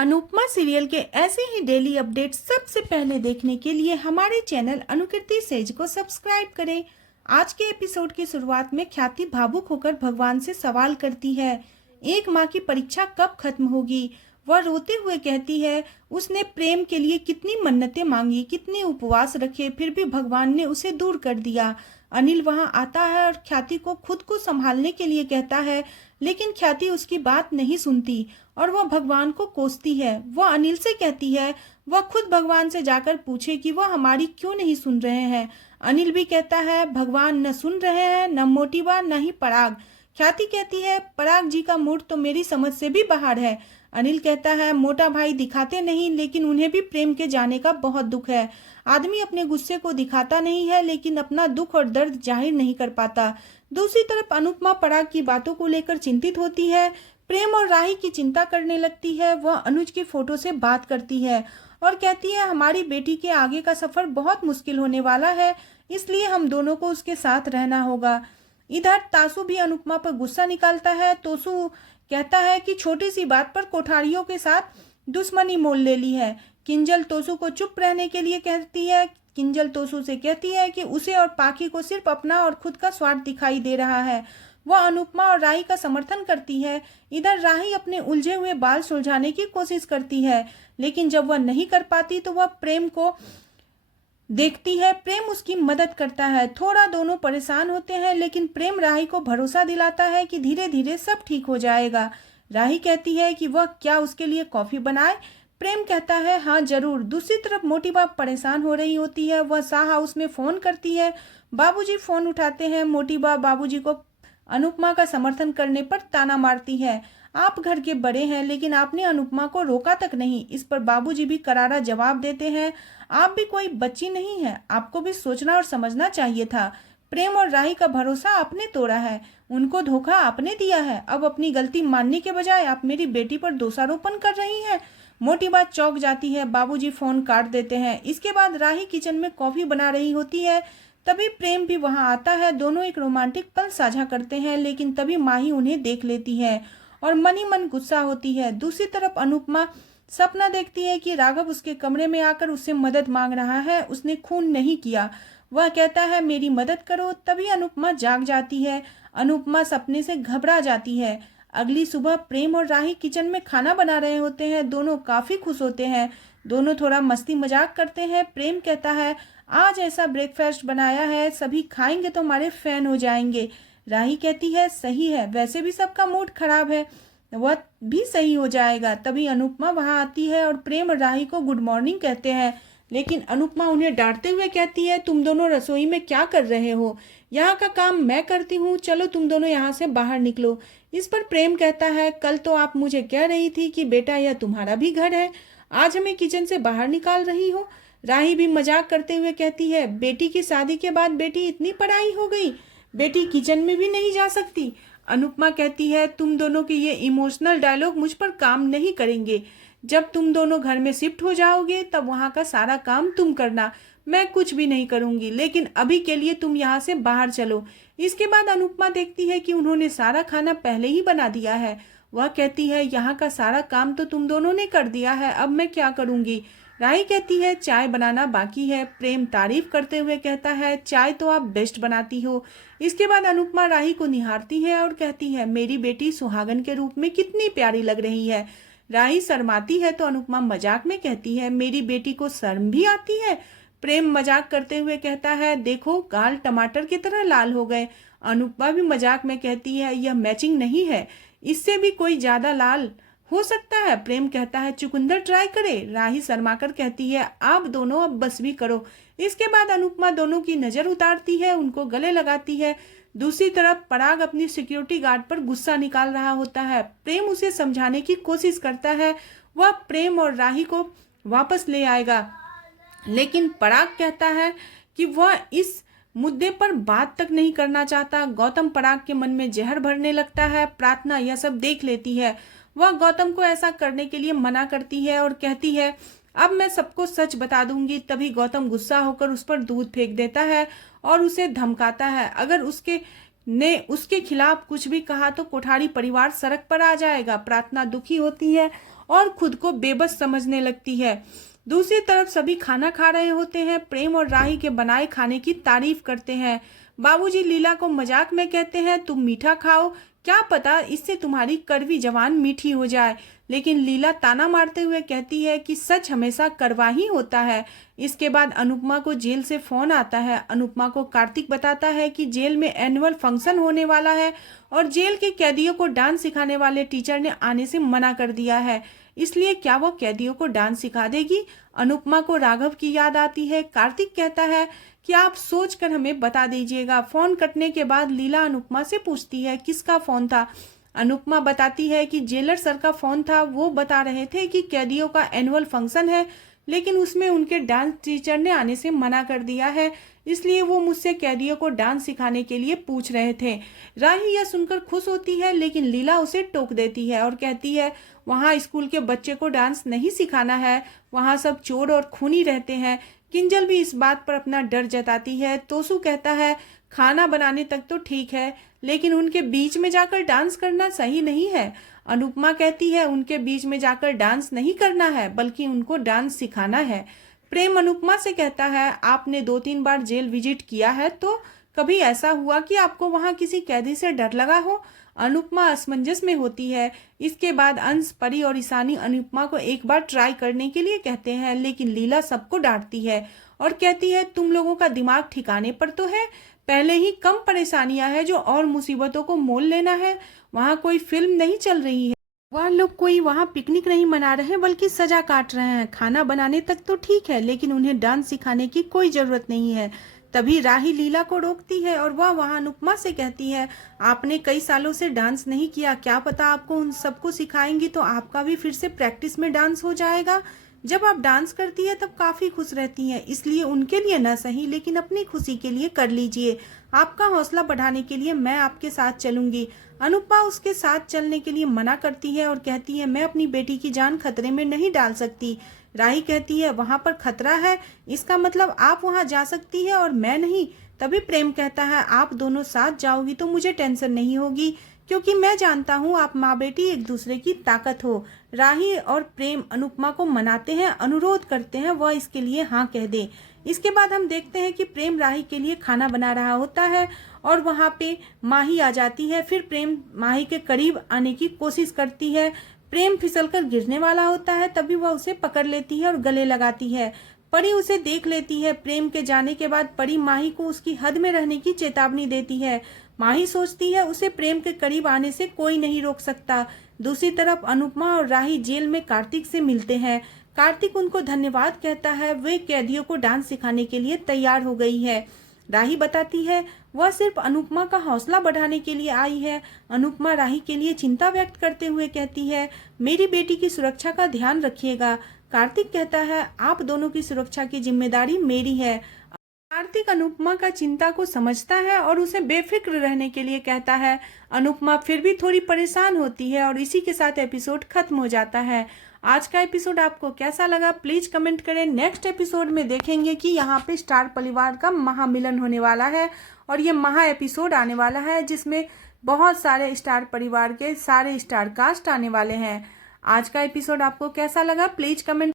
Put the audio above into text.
Anupama serial के ऐसे ही daily update सबसे पहले देखने के लिए हमारे चैनल अनुकृति सेज को सब्सक्राइब करें। आज के एपिसोड की शुरुआत में ख्याति भावुक होकर भगवान से सवाल करती है, एक माँ की परीक्षा कब खत्म होगी। वह रोते हुए कहती है, उसने प्रेम के लिए कितनी मन्नतें मांगी, कितने उपवास रखे, फिर भी भगवान ने उसे दूर कर दिया। अनिल वहां आता है और ख्याति को खुद को संभालने के लिए कहता है, लेकिन ख्याति उसकी बात नहीं सुनती और वह भगवान को कोसती है। वह अनिल से कहती है वह खुद भगवान से जाकर पूछे कि वह हमारी क्यों नहीं सुन रहे हैं। अनिल भी कहता है भगवान न सुन रहे हैं, न मोटिवा न ही पराग। ख्याति कहती है पराग जी का मूड तो मेरी समझ से भी बाहर है। अनिल कहता है मोटा भाई दिखाते नहीं, लेकिन उन्हें भी प्रेम के जाने का बहुत दुख है। आदमी अपने गुस्से को दिखाता नहीं है, लेकिन अपना दुख और दर्द जाहिर नहीं कर पाता। दूसरी तरफ अनुपमा पराग की बातों को लेकर चिंतित होती है। प्रेम और राही की चिंता करने लगती है। वह अनुज की फोटो से बात करती है और कहती है हमारी बेटी के आगे का सफर बहुत मुश्किल होने वाला है, इसलिए हम दोनों को उसके साथ रहना होगा। इधर तासु भी अनुपमा पर गुस्सा निकालता है। तोसु कहता है कि छोटी सी बात पर कोठारियों के साथ दुश्मनी मोल ले ली है। किंजल तोसु को चुप रहने के लिए कहती है। किंजल तोसु से कहती है कि उसे और पाखी को सिर्फ अपना और खुद का स्वार्थ दिखाई दे रहा है। वह अनुपमा और राही का समर्थन करती है। इधर राही अपने उलझे हुए बाल सुलझाने की कोशिश करती है, लेकिन जब वह नहीं कर पाती तो वह प्रेम को देखती है। प्रेम उसकी मदद करता है। थोड़ा दोनों परेशान होते हैं, लेकिन प्रेम राही को भरोसा दिलाता है कि धीरे धीरे सब ठीक हो जाएगा। राही कहती है कि वह क्या उसके लिए कॉफी बनाए। प्रेम कहता है हाँ जरूर। दूसरी तरफ मोटी बाप परेशान हो रही होती है। वह शाह हाउस में फोन करती है। बाबूजी फोन उठाते हैं। मोटी बाप बाबूजी को अनुपमा का समर्थन करने पर ताना मारती है। आप घर के बड़े हैं, लेकिन आपने अनुपमा को रोका तक नहीं। इस पर बाबूजी भी करारा जवाब देते हैं, आप भी कोई बच्ची नहीं है, आपको भी सोचना और समझना चाहिए था। प्रेम और राही का भरोसा आपने तोड़ा है, उनको धोखा आपने दिया है। अब अपनी गलती मानने के बजाय आप मेरी बेटी पर दोषारोपण कर रही हैं। मोटी बात चौंक जाती है। बाबूजी फोन काट देते हैं। इसके बाद राही किचन में कॉफी बना रही होती है। तभी प्रेम भी वहां आता है। दोनों एक रोमांटिक पल साझा करते हैं, लेकिन तभी माही उन्हें देख लेती है और मन ही मन गुस्सा होती है। दूसरी तरफ अनुपमा सपना देखती है कि राघव उसके कमरे में आकर उससे मदद मांग रहा है। उसने खून नहीं किया। वह कहता है मेरी मदद करो। तभी अनुपमा जाग जाती है। अनुपमा सपने से घबरा जाती है। अगली सुबह प्रेम और राही किचन में खाना बना रहे होते हैं। दोनों काफी खुश होते हैं। दोनों थोड़ा मस्ती मजाक करते हैं। प्रेम कहता है आज ऐसा ब्रेकफास्ट बनाया है, सभी खाएंगे तो हमारे फैन हो जाएंगे। राही कहती है सही है, वैसे भी सबका मूड खराब है, वह भी सही हो जाएगा। तभी अनुपमा वहां आती है और प्रेम और राही को गुड मॉर्निंग कहते हैं, लेकिन अनुपमा उन्हें डांटते हुए कहती है तुम दोनों रसोई में क्या कर रहे हो, यहाँ का काम मैं करती हूँ, चलो तुम दोनों यहाँ से बाहर निकलो। इस पर प्रेम कहता है कल तो आप मुझे कह रही थी कि बेटा यह तुम्हारा भी घर है, आज हमें किचन से बाहर निकाल रही हो। राही भी मजाक करते हुए कहती है बेटी की शादी के बाद बेटी इतनी पढ़ाई हो गई, बेटी किचन में भी नहीं जा सकती। अनुपमा कहती है तुम दोनों के ये इमोशनल डायलॉग मुझ पर काम नहीं करेंगे। जब तुम दोनों घर में शिफ्ट हो जाओगे तब वहां का सारा काम तुम करना, मैं कुछ भी नहीं करूंगी, लेकिन अभी के लिए तुम यहाँ से बाहर चलो। इसके बाद अनुपमा देखती है कि उन्होंने सारा खाना पहले ही बना दिया है। वह कहती है यहाँ का सारा काम तो तुम दोनों ने कर दिया है, अब मैं क्या करूंगी। राही कहती है चाय बनाना बाकी है। प्रेम तारीफ करते हुए कहता है चाय तो आप बेस्ट बनाती हो। इसके बाद अनुपमा राही को निहारती है और कहती है मेरी बेटी सुहागन के रूप में कितनी प्यारी लग रही है। राही शर्माती है तो अनुपमा मजाक में कहती है मेरी बेटी को शर्म भी आती है। प्रेम मजाक करते हुए कहता है देखो गाल टमाटर की तरह लाल हो गए। अनुपमा भी मजाक में कहती है यह मैचिंग नहीं है, इससे भी कोई ज्यादा लाल हो सकता है। प्रेम कहता है चुकंदर ट्राई करे। राही शर्माकर कहती है आप दोनों अब बस भी करो। इसके बाद अनुपमा दोनों की नजर उतारती है, उनको गले लगाती है। दूसरी तरफ पराग अपनी सिक्योरिटी गार्ड पर गुस्सा निकाल रहा होता है। प्रेम उसे समझाने की कोशिश करता है, वह प्रेम और राही को वापस ले आएगा, लेकिन पराग कहता है कि वह इस मुद्दे पर बात तक नहीं करना चाहता। गौतम पराग के मन में जहर भरने लगता है। प्रार्थना यह सब देख लेती है। वह गौतम को ऐसा करने के लिए मना करती है और कहती है अब मैं सबको सच बता दूंगी। तभी गौतम गुस्सा होकर उस पर दूध फेंक देता है और उसे धमकाता है अगर उसके खिलाफ कुछ भी कहा तो कोठारी परिवार सड़क पर आ जाएगा। प्रार्थना दुखी होती है और खुद को बेबस समझने लगती है। दूसरी तरफ सभी खाना खा रहे होते हैं। प्रेम और राही के बनाए खाने की तारीफ करते हैं। बाबूजी लीला को मजाक में कहते हैं, तुम मीठा खाओ, क्या पता इससे तुम्हारी कड़वी जबान मीठी हो जाए। लेकिन लीला ताना मारते हुए कहती है कि सच हमेशा कड़वा ही होता है। इसके बाद अनुपमा को जेल से फोन आता है। अनुपमा को कार्तिक बताता है कि जेल में एनुअल फंक्शन होने वाला है और जेल के कैदियों को डांस सिखाने वाले टीचर ने आने से मना कर दिया है, इसलिए क्या वो कैदियों को डांस सिखा देगी। अनुपमा को राघव की याद आती है। कार्तिक कहता है कि आप सोचकर हमें बता दीजिएगा। फोन कटने के बाद लीला अनुपमा से पूछती है किसका फोन था। अनुपमा बताती है कि जेलर सर का फोन था। वो बता रहे थे कि कैदियों का एनुअल फंक्शन है, लेकिन उसमें उनके डांस टीचर ने आने से मना कर दिया है, इसलिए वो मुझसे कैदियों को डांस सिखाने के लिए पूछ रहे थे। राही यह सुनकर खुश होती है, लेकिन लीला उसे टोक देती है और कहती है वहाँ स्कूल के बच्चे को डांस नहीं सिखाना है, वहाँ सब चोर और खूनी रहते हैं। किंजल भी इस बात पर अपना डर जताती है। तोसू कहता है खाना बनाने तक तो ठीक है, लेकिन उनके बीच में जाकर डांस करना सही नहीं है। अनुपमा कहती है उनके बीच में जाकर डांस नहीं करना है, बल्कि उनको डांस सिखाना है। प्रेम अनुपमा से कहता है आपने 2-3 बार जेल विजिट किया है, तो कभी ऐसा हुआ कि आपको वहां किसी कैदी से डर लगा हो। अनुपमा असमंजस में होती है। इसके बाद अंश, परी और ईशानी अनुपमा को एक बार ट्राई करने के लिए कहते हैं, लेकिन लीला सबको डांटती है और कहती है तुम लोगों का दिमाग ठिकाने पर तो है, पहले ही कम परेशानियां हैं जो और मुसीबतों को मोल लेना है। वहाँ कोई फिल्म नहीं चल रही है, वह लोग कोई वहाँ पिकनिक नहीं मना रहे हैं, बल्कि सजा काट रहे हैं। खाना बनाने तक तो ठीक है, लेकिन उन्हें डांस सिखाने की कोई जरूरत नहीं है। तभी राही लीला को रोकती है और वह वहाँ अनुपमा से कहती है आपने कई सालों से डांस नहीं किया, क्या पता आपको उन सबको सिखाएंगी तो आपका भी फिर से प्रैक्टिस में डांस हो जाएगा। जब आप डांस करती है तब काफी खुश रहती हैं, इसलिए उनके लिए न सही लेकिन अपनी खुशी के लिए कर लीजिए। आपका हौसला बढ़ाने के लिए मैं आपके साथ चलूंगी। अनुपमा उसके साथ चलने के लिए मना करती है और कहती है मैं अपनी बेटी की जान खतरे में नहीं डाल सकती। राही कहती है वहां पर खतरा है, इसका मतलब आप वहां जा सकती है और मैं नहीं। तभी प्रेम कहता है आप दोनों साथ जाओगी तो मुझे टेंशन नहीं होगी, क्योंकि मैं जानता हूँ आप माँ बेटी एक दूसरे की ताकत हो। राही और प्रेम अनुपमा को मनाते हैं, अनुरोध करते हैं वह इसके लिए हाँ कह दे। इसके बाद हम देखते हैं कि प्रेम राही के लिए खाना बना रहा होता है और वहाँ पे माही आ जाती है। फिर प्रेम माही के करीब आने की कोशिश करती है। प्रेम फिसलकर गिरने वाला होता है, तभी वह उसे पकड़ लेती है और गले लगाती है। परी उसे देख लेती है। प्रेम के जाने के बाद परी माही को उसकी हद में रहने की चेतावनी देती है। माही सोचती है उसे प्रेम के करीब आने से कोई नहीं रोक सकता। दूसरी तरफ अनुपमा और राही जेल में कार्तिक से मिलते हैं। कार्तिक उनको धन्यवाद कहता है, वे कैदियों को डांस सिखाने के लिए तैयार हो गई है। राही बताती है वह सिर्फ अनुपमा का हौसला बढ़ाने के लिए आई है। अनुपमा राही के लिए चिंता व्यक्त करते हुए कहती है मेरी बेटी की सुरक्षा का ध्यान रखिएगा। कार्तिक कहता है आप दोनों की सुरक्षा की जिम्मेदारी मेरी है। कार्तिक अनुपमा का चिंता को समझता है और उसे बेफिक्र रहने के लिए कहता है। अनुपमा फिर भी थोड़ी परेशान होती है और इसी के साथ एपिसोड खत्म हो जाता है। आज का एपिसोड आपको कैसा लगा प्लीज कमेंट करें। नेक्स्ट एपिसोड में देखेंगे कि यहाँ पे स्टार परिवार का महामिलन होने वाला है और ये महा एपिसोड आने वाला है जिसमें बहुत सारे स्टार परिवार के सारे स्टार कास्ट आने वाले हैं। आज का एपिसोड आपको कैसा लगा प्लीज कमेंट